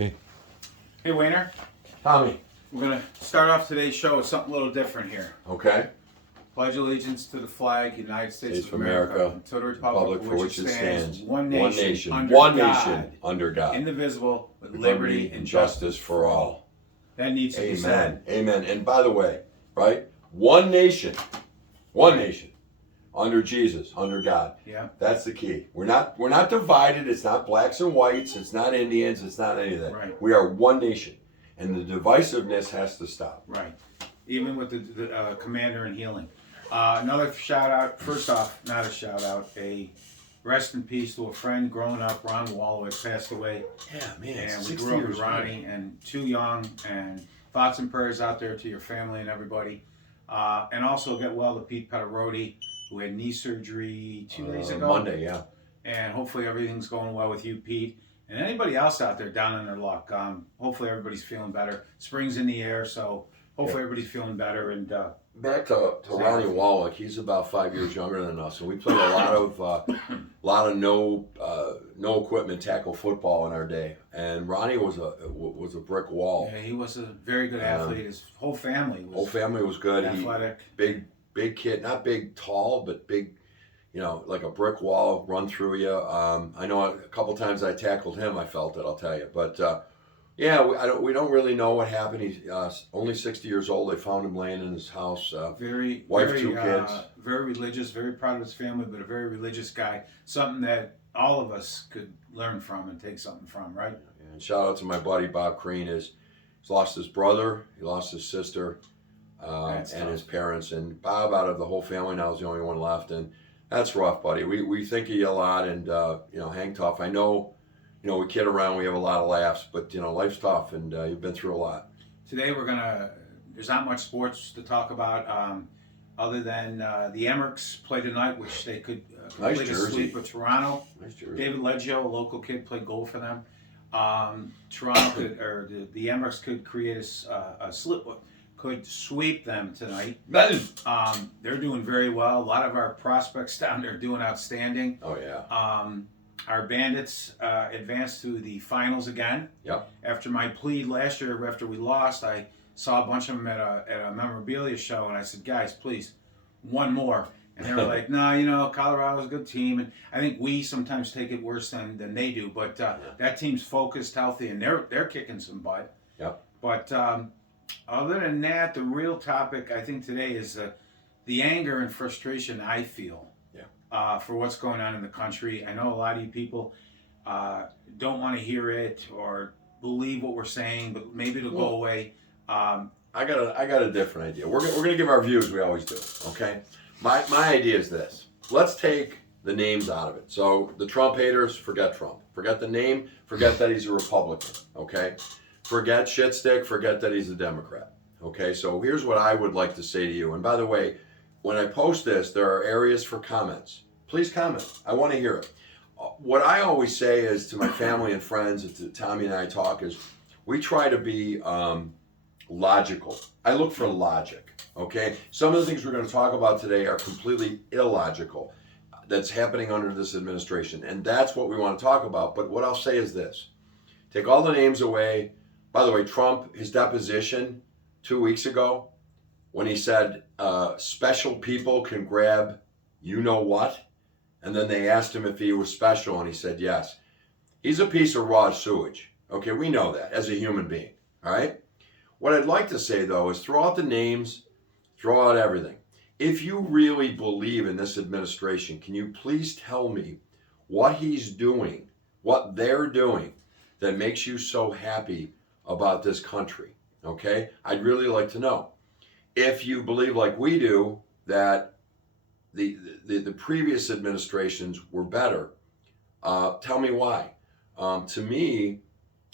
Okay. Hey, Wayner. Tommy. We're going to start off today's show with something a little different here. Okay. Pledge allegiance to the flag, United States States of America, and to the republic for which it stands, one nation, under God, indivisible, with liberty and justice for all. That needs to be said. Amen. And by the way, right? One nation, under Jesus, under God. Yeah. That's the key. We're not divided. It's not blacks and whites. It's not Indians. It's not any of that. Right. We are one nation, and the divisiveness has to stop. Right. Even with the commander in healing. Another shout out. First off, not a shout out. A rest in peace to a friend growing up. Ron Wallowitz passed away. Yeah, man. And we 60 grew up years with Ronnie and too young. And thoughts and prayers out there to your family and everybody. And also get well to Pete Petarotti, who had knee surgery 2 days ago. Monday, yeah. And hopefully everything's going well with you, Pete. And anybody else out there down in their luck. Hopefully everybody's feeling better. Spring's in the air, so hopefully everybody's feeling better. And back to Ronnie Wallach, he's about 5 years younger than us, and we played a lot of no equipment tackle football in our day. And Ronnie was a brick wall. Yeah, he was a very good athlete. His whole family was good. Athletic. Big kid, not big tall, but big. Like a brick wall, run through you. I know a couple times I tackled him. I felt it. I'll tell you, but. We don't really know what happened. He's only 60 years old. They found him laying in his house. Wife, 2 kids. Very religious, very proud of his family, but a very religious guy. Something that all of us could learn from and take something from, right? And shout out to my buddy Bob Crean. He's lost his brother, he lost his sister, and his parents. And Bob, out of the whole family now, is the only one left. And that's rough, buddy. We think of you a lot, and hang tough. I know. We kid around, we have a lot of laughs, but, life's tough, and you've been through a lot. Today there's not much sports to talk about, other than the Emmerichs play tonight, which they could complete a sweep with Toronto. Nice jersey. David Leggio, a local kid, played goal for them. Toronto the Emmerichs could create a slip, could sweep them tonight. They're doing very well. A lot of our prospects down there are doing outstanding. Oh, yeah. Our Bandits advanced to the finals again. Yep. After my plea last year, after we lost, I saw a bunch of them at a memorabilia show, and I said, guys, please, one more. And they were like, no, Colorado's a good team. And I think we sometimes take it worse than they do. But that team's focused, healthy, and they're kicking some butt. Yep. But other than that, the real topic, I think, today is the anger and frustration I feel. For what's going on in the country. I know a lot of you people don't want to hear it or believe what we're saying, but maybe it'll go away. I got a different idea. We're gonna give our views. We always do. Okay. My idea is this. Let's take the names out of it. So the Trump haters, forget Trump. Forget the name. Forget that he's a Republican. Okay. Forget shitstick. Forget that he's a Democrat. Okay. So here's what I would like to say to you. And by the way, when I post this, there are areas for comments. Please comment. I want to hear it. What I always say is to my family and friends, and to Tommy and I talk, is we try to be logical. I look for logic, okay? Some of the things we're going to talk about today are completely illogical that's happening under this administration, and that's what we want to talk about. But what I'll say is this. Take all the names away. By the way, Trump, his deposition 2 weeks ago, when he said special people can grab you-know-what, and then they asked him if he was special, and he said yes. He's a piece of raw sewage. Okay, we know that as a human being, all right? What I'd like to say, though, is throw out the names, throw out everything. If you really believe in this administration, can you please tell me what he's doing, what they're doing, that makes you so happy about this country, okay? I'd really like to know. If you believe, like we do, that the previous administrations were better, tell me why. To me,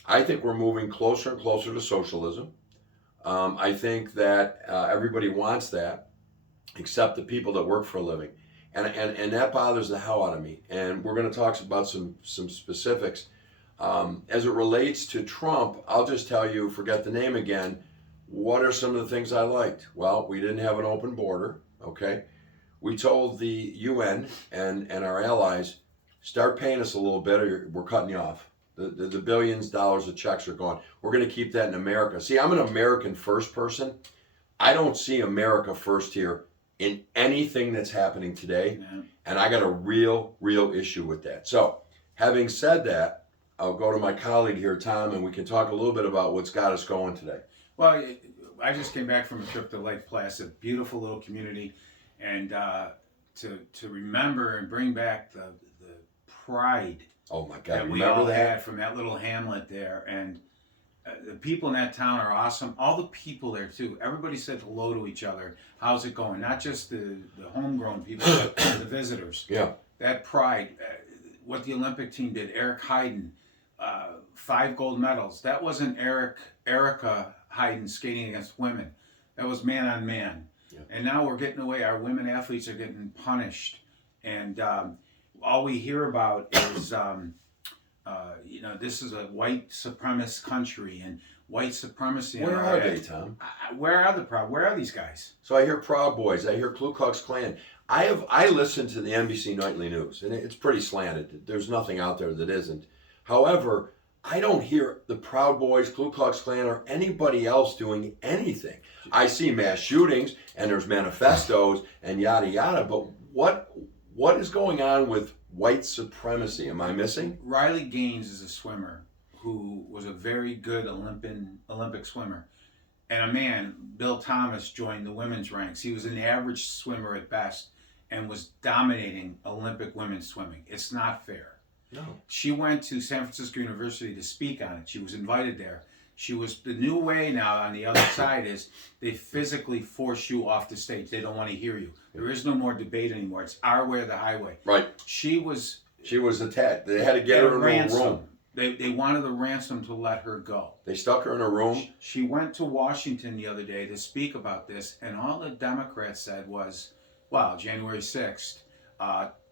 I think we're moving closer and closer to socialism. I think that everybody wants that, except the people that work for a living. And that bothers the hell out of me. And we're going to talk about some specifics. As it relates to Trump, I'll just tell you, forget the name again, what are some of the things I liked? Well, we didn't have an open border, okay? We told the UN and our allies, start paying us a little bit or we're cutting you off, The billions of dollars of checks are gone. We're going to keep that in America. See, I'm an American first person. I don't see America first here in anything that's happening today. Yeah. And I got a real issue with that. So, having said that, I'll go to my colleague here, Tom, and we can talk a little bit about what's got us going today. Well, I just came back from a trip to Lake Placid, beautiful little community, and to remember and bring back the pride Oh my God, that we remember all that? had from that little hamlet there, and the people in that town are awesome. All the people there too. Everybody said hello to each other. How's it going? Not just the homegrown people, but the visitors. Yeah. That pride, what the Olympic team did. Eric Heiden, 5 gold medals. That wasn't Erica Heiden skating against women. That was man on man. Yeah. And now we're getting away. Our women athletes are getting punished, and all we hear about is. This is a white supremacist country, and white supremacy. Where are they, Tom? Where are these guys? So I hear Proud Boys, I hear Ku Klux Klan. I listen to the NBC Nightly News, and it's pretty slanted. There's nothing out there that isn't. However, I don't hear the Proud Boys, Ku Klux Klan, or anybody else doing anything. I see mass shootings, and there's manifestos, and yada yada. But what is going on with white supremacy? Am I missing? Riley Gaines is a swimmer who was a very good Olympic swimmer. And a man, Bill Thomas, joined the women's ranks. He was an average swimmer at best and was dominating Olympic women's swimming. It's not fair. No. She went to San Francisco University to speak on it. She was invited there. The new way now on the other side is they physically force you off the stage. They don't want to hear you. There is no more debate anymore. It's our way or the highway. Right. She was attacked. They had to get her in a ransom. room. They wanted the ransom to let her go. They stuck her in a room. She went to Washington the other day to speak about this, and all the Democrats said was, "Wow, January 6th,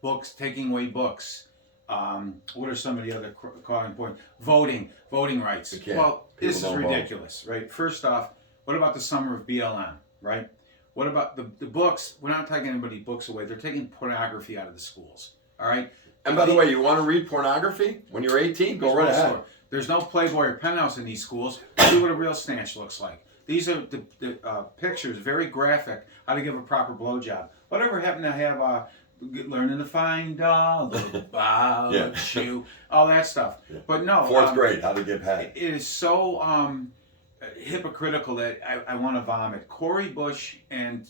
books, taking away books. What are some of the other calling points? Voting rights." Well, this is ridiculous, right? First off, what about the summer of BLM, right? What about the books? We're not taking anybody books away. They're taking pornography out of the schools, all right? And by the way, you want to read pornography when you're 18? Go right ahead. There's no Playboy or Penthouse in these schools. See what a real snatch looks like. These are the pictures, very graphic, how to give a proper blowjob. Whatever happened to have learning to find doll, about you, all that stuff. Yeah. But no. 4th grade, how to get head. It is so hypocritical that I want to vomit. Cori Bush and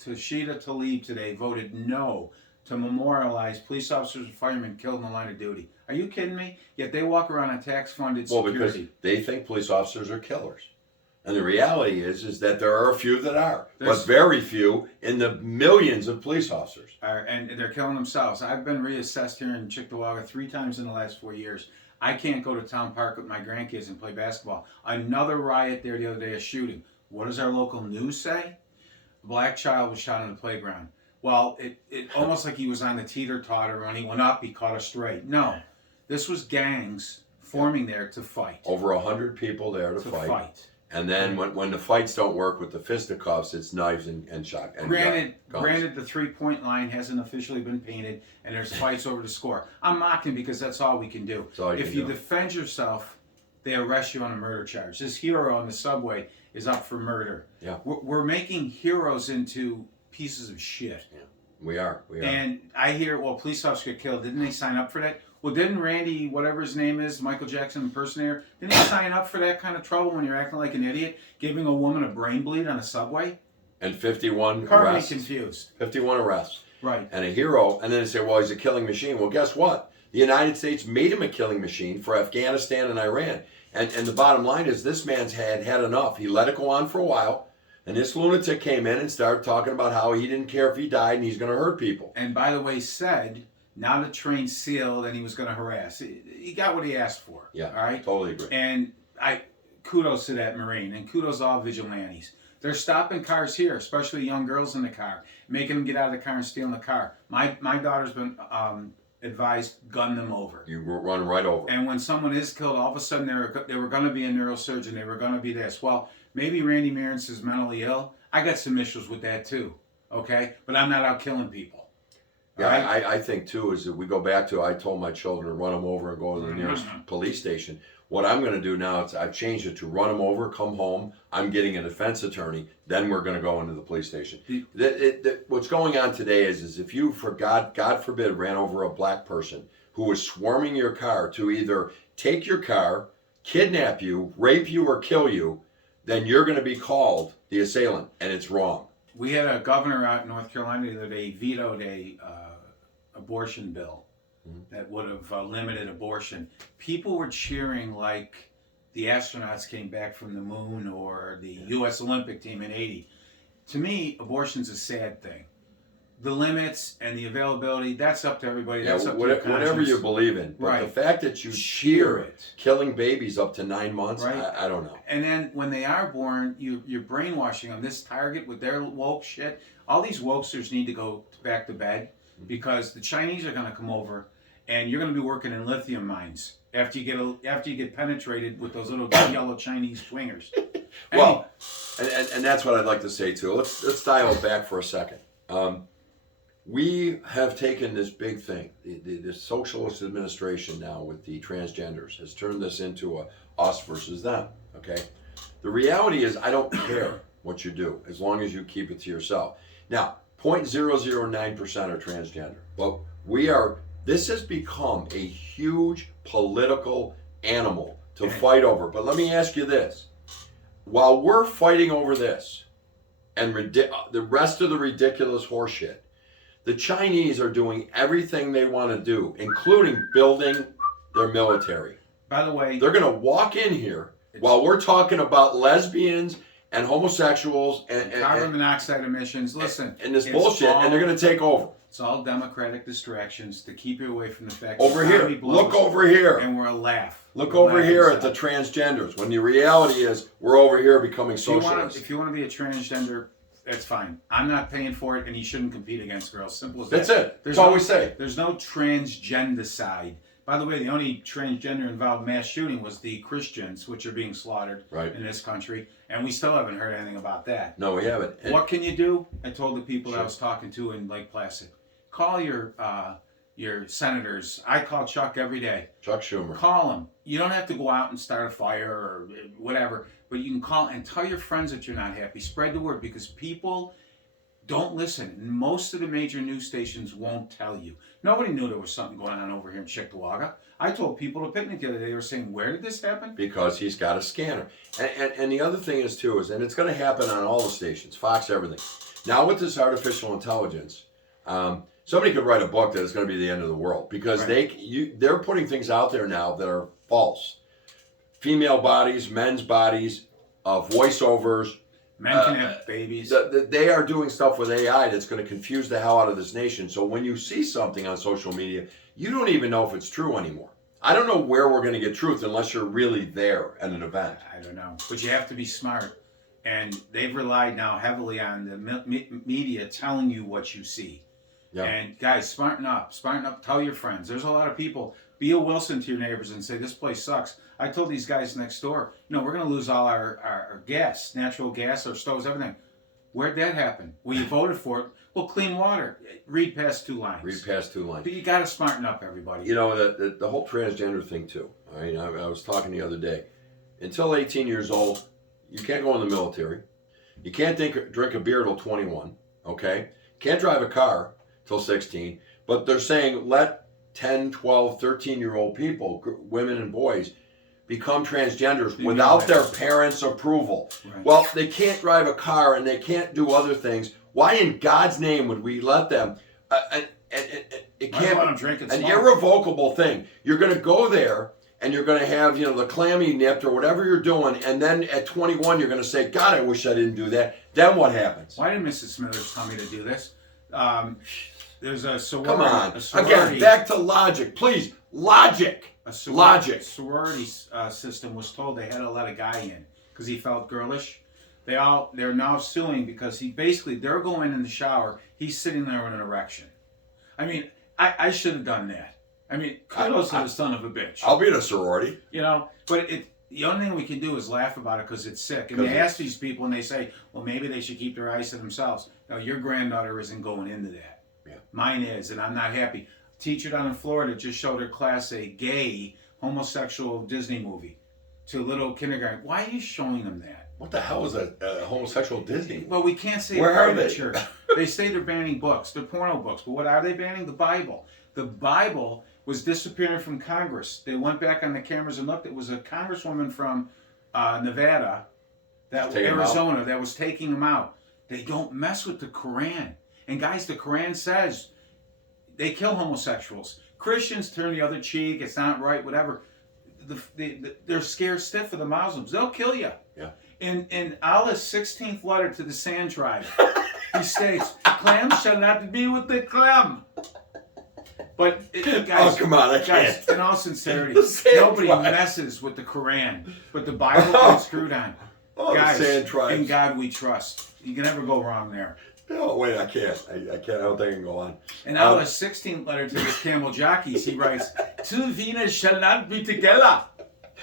Rashida Tlaib today voted no to memorialize police officers and firemen killed in the line of duty. Are you kidding me? Yet they walk around on tax-funded security. Well, because they think police officers are killers. And the reality is that there are a few that are, but very few in the millions of police officers. And they're killing themselves. I've been reassessed here in Cheektowaga 3 times in the last 4 years. I can't go to Town Park with my grandkids and play basketball. Another riot there the other day, a shooting. What does our local news say? A black child was shot on the playground. Well, it almost like he was on the teeter-totter. When he went up, he caught a stray. No, this was gangs forming there to fight. Over 100 people there to fight. And then when the fights don't work with the fisticuffs, it's knives and shot. And granted, the 3-point line hasn't officially been painted, and there's fights over the score. I'm mocking because that's all we can do. If you defend yourself, they arrest you on a murder charge. This hero on the subway is up for murder. Yeah. We're making heroes into pieces of shit. Yeah. We are. And I hear, well, police officers get killed. Didn't they sign up for that? Well, didn't Randy, whatever his name is, Michael Jackson impersonator, didn't he sign up for that kind of trouble when you're acting like an idiot, giving a woman a brain bleed on a subway? And 51 Caught arrests. me confused. 51 arrests. Right. And a hero. And then they say, well, he's a killing machine. Well, guess what? The United States made him a killing machine for Afghanistan and Iran. And the bottom line is this man's had enough. He let it go on for a while. And this lunatic came in and started talking about how he didn't care if he died and he's going to hurt people. And by the way, said, not a trained SEAL, and he was going to harass. He got what he asked for. Yeah, all right? Totally agree. And kudos to that Marine, and kudos to all vigilantes. They're stopping cars here, especially young girls in the car, making them get out of the car and stealing the car. My daughter's been advised, gun them over. You run right over. And when someone is killed, all of a sudden they were going to be a neurosurgeon. They were going to be this. Well, maybe Randy Mearns is mentally ill. I got some issues with that too, okay? But I'm not out killing people. Yeah, Right? I think too is that we go back to I told my children to run them over and go to the nearest police station. What I'm going to do now is I've changed it to run them over, come home. I'm getting a defense attorney. Then we're going to go into the police station. What's going on today is if you, for God forbid, ran over a black person who was swarming your car to either take your car, kidnap you, rape you, or kill you, then you're going to be called the assailant, and it's wrong. We had a governor out in North Carolina the other day vetoed a abortion bill that would have limited abortion. People were cheering like the astronauts came back from the moon or the U.S. Olympic team in '80. To me, abortion's a sad thing. The limits and the availability, that's up to everybody. Yeah, That's up to your whatever conscience. you believe in. But Right. the fact that you Cheer cheer it. killing babies up to 9 months, Right. I don't know. And then when they are born, you're brainwashing them. This Target with their woke shit. All these wokesters need to go back to bed because the Chinese are going to come over, and you're going to be working in lithium mines after you get penetrated with those little yellow Chinese swingers. Well, and that's what I'd like to say too. Let's dial it back for a second. We have taken this big thing, the socialist administration now with the transgenders has turned this into a us versus them. Okay, the reality is I don't care what you do as long as you keep it to yourself. Now, 0.009% are transgender, but this has become a huge political animal to fight over. But let me ask you this. While we're fighting over this and the rest of the ridiculous horseshit, the Chinese are doing everything they want to do, including building their military. By the way, They're going to walk in here while we're talking about lesbians and homosexuals and carbon monoxide emissions. Listen, and this it's bullshit, and they're going to take over. It's all democratic distractions to keep you away from the fact Over the here. economy blows, Look over here. and we're a laugh. Look We're over laughing here at the stock. transgenders. When the reality is, we're over here becoming socialists. If you want to be a transgender, that's fine. I'm not paying for it, and you shouldn't compete against girls. Simple as That's that. it. That's all we say. There's no transgender side. By the way, the only transgender involved mass shooting was the Christians, which are being slaughtered Right. in this country, and we still haven't heard anything about that. No, we haven't. And What can you do? I told the people that I Sure. was talking to in Lake Placid, call your senators. I call Chuck every day. Chuck Schumer. Call them. You don't have to go out and start a fire or whatever, but you can call and tell your friends that you're not happy. Spread the word because people don't listen. Most of the major news stations won't tell you. Nobody knew there was something going on over here in Cheektowaga. I told people at a picnic the other day, they were saying, where did this happen? Because he's got a scanner. And the other thing is too, and it's going to happen on all the stations, Fox, everything. Now with this artificial intelligence, somebody could write a book that it's going to be the end of the world because Right. they're putting things out there now that are false. Female bodies, men's bodies, voiceovers. Men can have babies. They are doing stuff with AI that's going to confuse the hell out of this nation. So when you see something on social media, you don't even know if it's true anymore. I don't know where we're going to get truth unless you're really there at an event. I don't know. But you have to be smart. And they've relied now heavily on the media telling you what you see. Yeah. And guys, smarten up. Smarten up. Tell your friends. There's a lot of people. Be a Wilson to your neighbors and say, this place sucks. I told these guys next door, we're going to lose all our gas, natural gas, our stoves, everything. Where'd that happen? Well, you voted for it. Well, clean water. Read past two lines. Read past two lines. But you got to smarten up, everybody. The whole transgender thing too. I mean, I was talking the other day. Until 18 years old, you can't go in the military. You can't drink a beer till 21. Okay? Can't drive a car till 16. But they're saying let 10, 12, 13-year-old people, women and boys, become transgenders without their parents' approval. Right. Well, they can't drive a car and they can't do other things. Why in God's name would we let them? It can't let them drink and an smoke. irrevocable thing. You're going to go there and you're going to have the clammy nipped or whatever you're doing, and then at 21 you're going to say, God, I wish I didn't do that. Then what happens? Why didn't Mrs. Smithers tell me to do this? There's a sorority. Come on. A sorority, Again, back to logic. Please, logic. Logic. Sorority system was told they had to let a guy in because he felt girlish. They're now suing because they're going in the shower. He's sitting there with an erection. I mean, I should have done that. I mean, kudos to the son of a bitch. I'll be in a sorority. But the only thing we can do is laugh about it because it's sick. And they ask these people and they say, well, maybe they should keep their eyes to themselves. No, your granddaughter isn't going into that. Yeah. Mine is, and I'm not happy. Teacher down in Florida just showed her class a gay homosexual Disney movie to little kindergarten. Why are you showing them that? What the hell is a homosexual Disney? Well, we can't say Where it part are of the they? church. They say they're banning books. They're porno books. But what are they banning? The Bible. The Bible was disappearing from Congress. They went back on the cameras and looked. It was a congresswoman from Nevada, Arizona, that was taking them out. They don't mess with the Quran. And guys, the Quran says they kill homosexuals. Christians turn the other cheek. It's not right, whatever. They're scared stiff of the Muslims. They'll kill you. Yeah. In Allah's 16th letter to the Sand tribe, he states, "Clams shall not be with the clam." But guys, oh, come on, I guys, can't. in all sincerity, The Sand nobody tribe. messes with the Quran, but the Bible gets screwed on. Oh, Guys, the Sand tribes. in God we trust. You can never go wrong there. No, wait, I can't. I can't. I don't think I can go on. In Allah's 16th letter to his camel jockeys, he writes, "Two Venus shall not be together."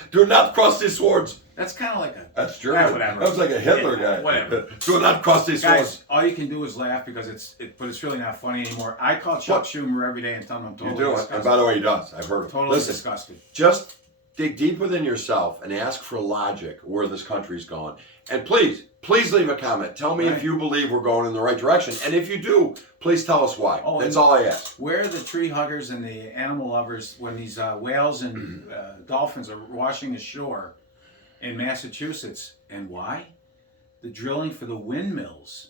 Do not cross these swords. That's kind of like a... That's German. whatever. That was like a Hitler Yeah, guy. whatever. Do not cross these swords. Guys, all you can do is laugh because but it's really not funny anymore. I call Chuck Schumer every day and tell him I'm You totally do it. disgusted. And by the way, he does. I've heard it. Totally Listen, disgusted. just dig deep within yourself and ask for logic where this country's going. And please leave a comment. Tell me if Right. you believe we're going in the right direction. And if you do, please tell us why. Oh, That's and- all I ask. Where are the tree huggers and the animal lovers when these whales and dolphins are washing ashore in Massachusetts? And why? The drilling for the windmills,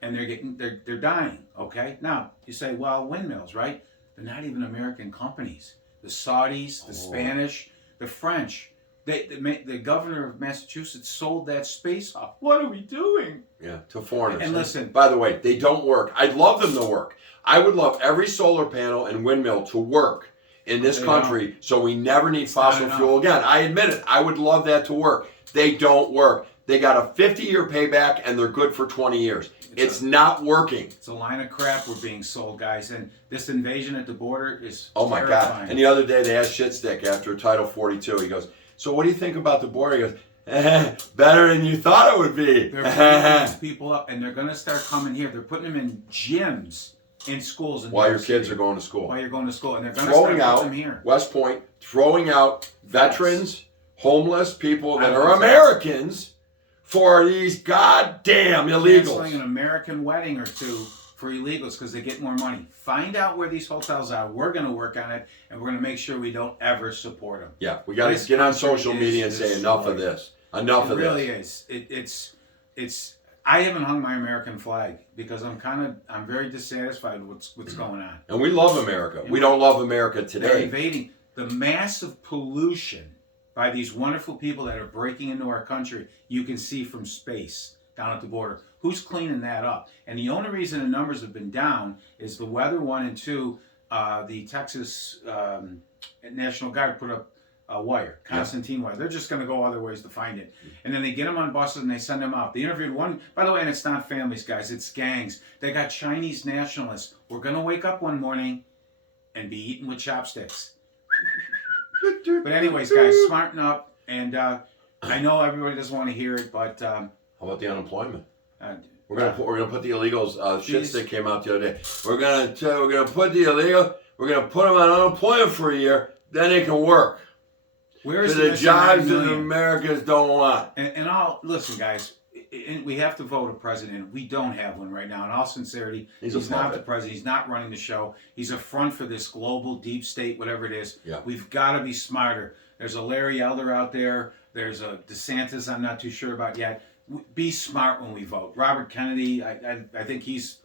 and they're dying. Okay, now you say, well, windmills, right? They're not even American companies. The Saudis, the Spanish, the French. The governor of Massachusetts sold that space off. What are we doing? Yeah, to foreigners. And listen- by the way, they don't work. I'd love them to work. I would love every solar panel and windmill to work in this They country so we never need not fossil enough. fuel again. I admit it. I would love that to work. They don't work. They got a 50-year payback and they're good for 20 years. It's not working. It's a line of crap we're being sold, guys. And this invasion at the border is Oh my terrifying. God. And the other day they asked Shitstick after Title 42. He goes, so what do you think about the border? He goes, better than you thought it would be. They're bringing these people up, and they're going to start coming here. They're putting them in gyms in schools. In While New your York kids City. are going to school. While you're going to school, and they're going to Throwing start out putting them here. West Point, throwing out veterans, homeless people that I are love that. Americans for these goddamn Canceling an illegals. American wedding or two for illegals because they get more money. Find out where these hotels are. We're going to work on it, and we're going to make sure we don't ever support them. Yeah, we got This to get on country social media and is say enough of destroyed. this. Enough It of really this. is. It's. I haven't hung my American flag because I'm very dissatisfied with what's going on. And we love America. We don't love America They're today. invading the massive pollution by these wonderful people that are breaking into our country. You can see from space down at the border. Who's cleaning that up? And the only reason the numbers have been down is the weather, 1 and 2. The Texas National Guard put up a wire, Constantine wire. They're just going to go other ways to find it. And then they get them on buses and they send them out. They interviewed one, by the way, and it's not families, guys, it's gangs. They got Chinese nationalists. We're going to wake up one morning and be eaten with chopsticks. But anyways, guys, smarten up. And I know everybody doesn't want to hear it, but How about the unemployment? uh, We're gonna put the illegals. Jeez. Shitstick came out the other day. We're gonna put the illegal. We're gonna put them on unemployment for a year. Then they can work. where So is the missing jobs 9 that million? Americans don't want. And all listen, guys. We have to vote a president. We don't have one right now. In all sincerity, He's he's a not puppet. the president. He's not running the show. He's a front for this global deep state, whatever it is. Yeah. We've got to be smarter. There's a Larry Elder out there. There's a DeSantis I'm not too sure about yet. Be smart when we vote. Robert Kennedy, I think he's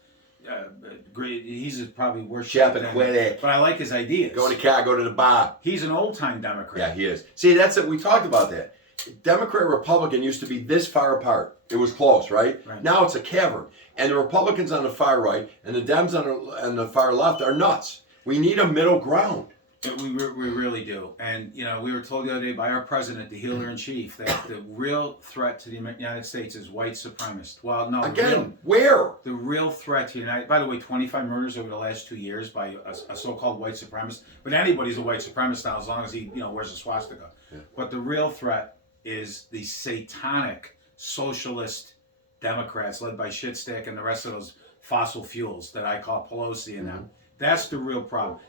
great. He's probably worse shape than- Chappaquiddick. but I like his ideas. Go to the bar. He's an old-time Democrat. Yeah, he is. See, that's it. We talked about that. Democrat Republican used to be this far apart. It was close, right? Right. Now it's a cavern. And the Republicans on the far right and the Dems on the far left are nuts. We need a middle ground. We really do. And, you know, we were told the other day by our president, the healer-in-chief, that the real threat to the United States is white supremacists. Well, no. Again, where? The real threat to the United... By the way, 25 murders over the last 2 years by a so-called white supremacist. But anybody's a white supremacist now as long as he, wears a swastika. Yeah. But the real threat is the satanic socialist Democrats led by Shitstick and the rest of those fossil fuels that I call Pelosi and them. That's the real problem.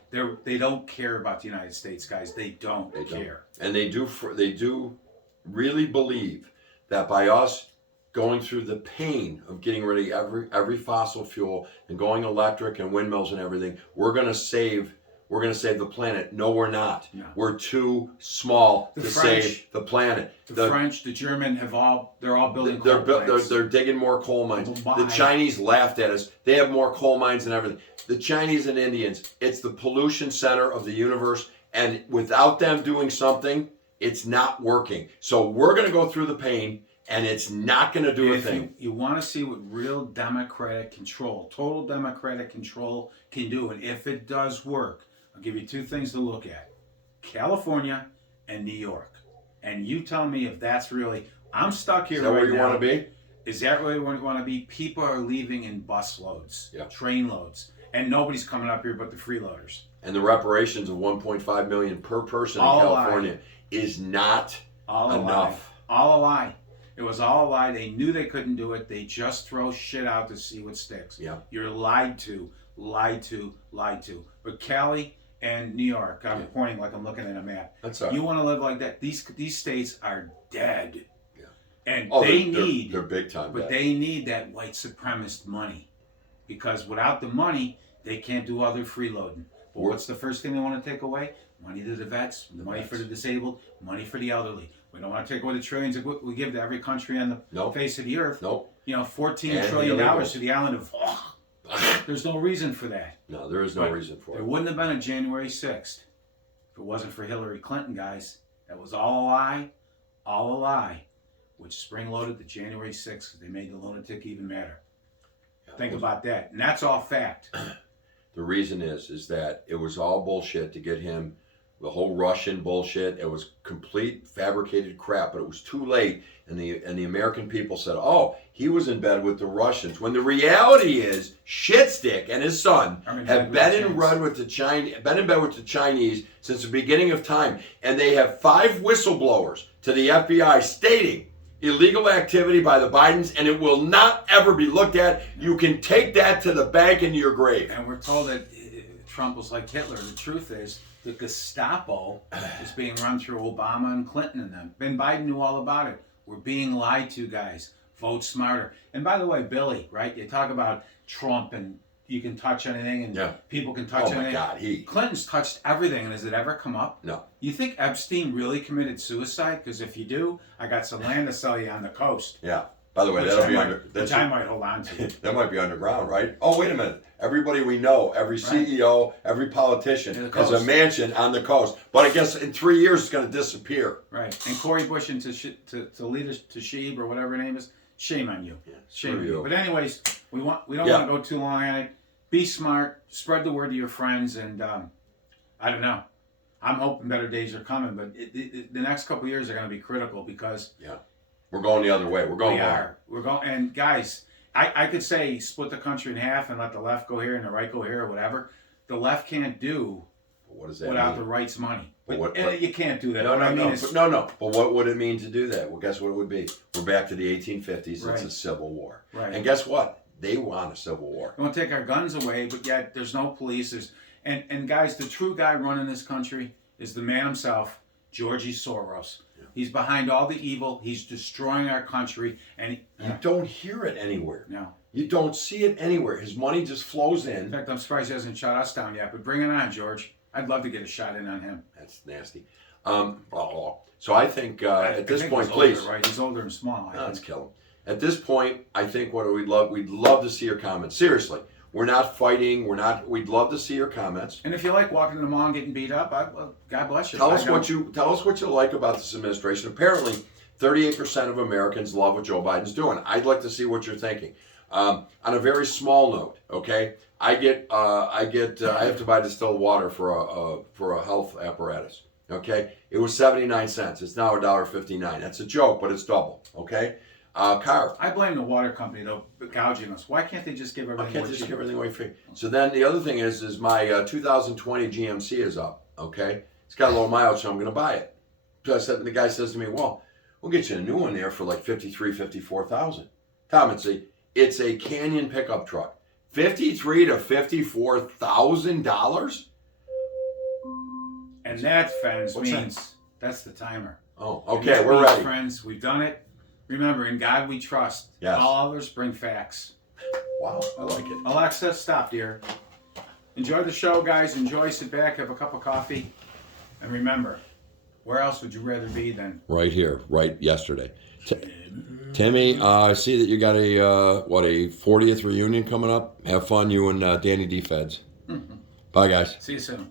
They don't care about the United States, guys. They don't care. And they do really believe that by us going through the pain of getting rid of every fossil fuel and going electric and windmills and everything, we're going to save the planet. No, we're not. No. We're too small to save the planet. The French, the German they're all building coal plants. They're digging more coal mines. Why? The Chinese laughed at us. They have more coal mines than everything. The Chinese and Indians, it's the pollution center of the universe, and without them doing something, it's not working. So we're going to go through the pain, and it's not going to do a thing. You want to see what real democratic control, total democratic control can do, and if it does work, I'll give you two things to look at: California and New York. And you tell me if that's really. I'm stuck here right now. Is that where you want to be? Is that really where you want to be? People are leaving in bus loads, Yeah. train loads, and nobody's coming up here but the freeloaders. And the reparations of $1.5 million per person in California is not enough. All a lie. It was all a lie. They knew they couldn't do it. They just throw shit out to see what sticks. Yeah. You're lied to. But Cali and New York, I'm pointing like I'm looking at a map. That's all right. You want to live like that? These states are dead. Yeah. And they're big time. But they need that white supremacist money, because without the money, they can't do other freeloading. But what's the first thing they want to take away? Money to the vets, money for the disabled, money for the elderly. We don't want to take away the trillions that we give to every country on the face of the earth. Nope. $14 trillion to the island of. There's no reason for that. No, there is no reason for it. There wouldn't have been a January 6th if it wasn't for Hillary Clinton, guys. That was all a lie, which spring-loaded the January 6th because they made the lunatic even madder. Think about that. And that's all fact. The reason is that it was all bullshit to get him, the whole Russian bullshit. It was complete fabricated crap, but it was too late. And the American people said, "Oh, he was in bed with the Russians." When the reality is, Shitstick and his son have been in bed with the Chinese since the beginning of time, and they have 5 whistleblowers to the FBI stating illegal activity by the Bidens, and it will not ever be looked at. You can take that to the bank and your grave. And we're told that Trump was like Hitler. The truth is, the Gestapo is being run through Obama and Clinton and them. Ben Biden knew all about it. We're being lied to, guys. Vote smarter. And by the way, Billy, right? You talk about Trump and you can touch anything and people can touch anything. Oh my God, Clinton's touched everything, and has it ever come up? No. You think Epstein really committed suicide? Because if you do, I got some land to sell you on the coast. Yeah. By the way, I might hold on to. That might be underground, right? Oh, wait a minute. Everybody we know, every CEO, every politician has a mansion on the coast. But I guess in 3 years it's going to disappear. Right. And Cory Bush and to lead us to Sheeb or whatever her name is. Shame on you. Yeah, shame on you. But anyways, we don't want to go too long on it. Be smart. Spread the word to your friends. And I don't know. I'm hoping better days are coming. But the next couple of years are going to be critical because we're going the other way. We're going wrong. We're going. And guys, I could say split the country in half and let the left go here and the right go here or whatever. The left can't do what does that without mean? the right's money. But you can't do that. No. But what would it mean to do that? Well, guess what it would be? We're back to the 1850s. Right. It's a civil war. Right. And guess what? They want a civil war. They want to take our guns away, but yet there's no police. And guys, the true guy running this country is the man himself, George Soros. Yeah. He's behind all the evil. He's destroying our country. And you don't hear it anywhere. No. You don't see it anywhere. His money just flows in. In fact, I'm surprised he hasn't shot us down yet, but bring it on, George. I'd love to get a shot in on him. That's nasty. So I think at this point, please. Older, right? He's older and small. Let's kill him. At this point, I think we'd love to see your comments. Seriously, we're not fighting. We'd love to see your comments. And if you like walking in the mall and getting beat up, God bless you. Tell us what you like about this administration. Apparently, 38% of Americans love what Joe Biden's doing. I'd like to see what you're thinking. On a very small note, okay, I have to buy distilled water for a health apparatus. Okay, it was 79 cents. It's now $1.59. That's a joke, but it's double. Okay, car. I blame the water company though, gouging us. Why can't they just give everything away free? So then the other thing is my 2020 GMC is up. Okay, it's got a little mileage, so I'm going to buy it. So the guy says to me, "Well, we'll get you a new one there for like $54,000." Tom, it's a Canyon pickup truck. $53,000 to $54,000. And that, friends, What's that? means that's the timer. Oh, And okay, that we're means, ready. friends. We've done it. Remember, in God we trust. Yes. All others bring facts. Wow, I like it. Alexa, stop, dear. Enjoy the show, guys. Enjoy. Sit back, have a cup of coffee, and remember, where else would you rather be than Right here, right yesterday. Timmy, I see that you got a 40th reunion coming up. Have fun, you and Danny D. Feds. Bye, guys. See you soon.